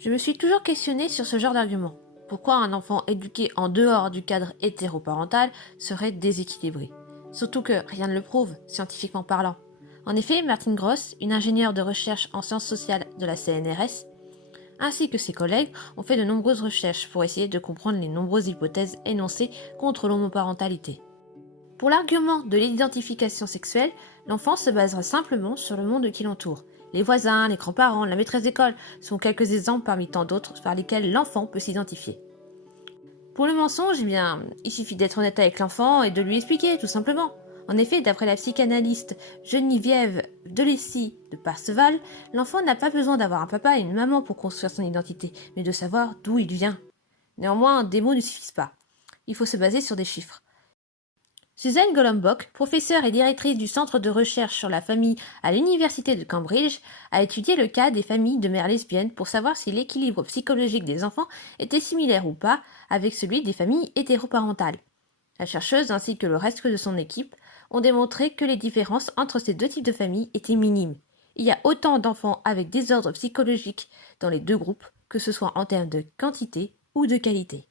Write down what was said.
Je me suis toujours questionnée sur ce genre d'argument. Pourquoi un enfant éduqué en dehors du cadre hétéroparental serait déséquilibré? Surtout que rien ne le prouve, scientifiquement parlant. En effet, Martine Gross, une ingénieure de recherche en sciences sociales de la CNRS, ainsi que ses collègues, ont fait de nombreuses recherches pour essayer de comprendre les nombreuses hypothèses énoncées contre l'homoparentalité. Pour l'argument de l'identification sexuelle, l'enfant se basera simplement sur le monde qui l'entoure. Les voisins, les grands-parents, la maîtresse d'école sont quelques exemples parmi tant d'autres par lesquels l'enfant peut s'identifier. Pour le mensonge, eh bien, il suffit d'être honnête avec l'enfant et de lui expliquer, tout simplement. En effet, d'après la psychanalyste Geneviève Delessy de Parseval, l'enfant n'a pas besoin d'avoir un papa et une maman pour construire son identité, mais de savoir d'où il vient. Néanmoins, des mots ne suffisent pas. Il faut se baser sur des chiffres. Suzanne Golombok, professeure et directrice du Centre de recherche sur la famille à l'Université de Cambridge, a étudié le cas des familles de mères lesbiennes pour savoir si l'équilibre psychologique des enfants était similaire ou pas avec celui des familles hétéroparentales. La chercheuse ainsi que le reste de son équipe ont démontré que les différences entre ces deux types de familles étaient minimes. Il y a autant d'enfants avec désordre psychologique dans les deux groupes, que ce soit en termes de quantité ou de qualité.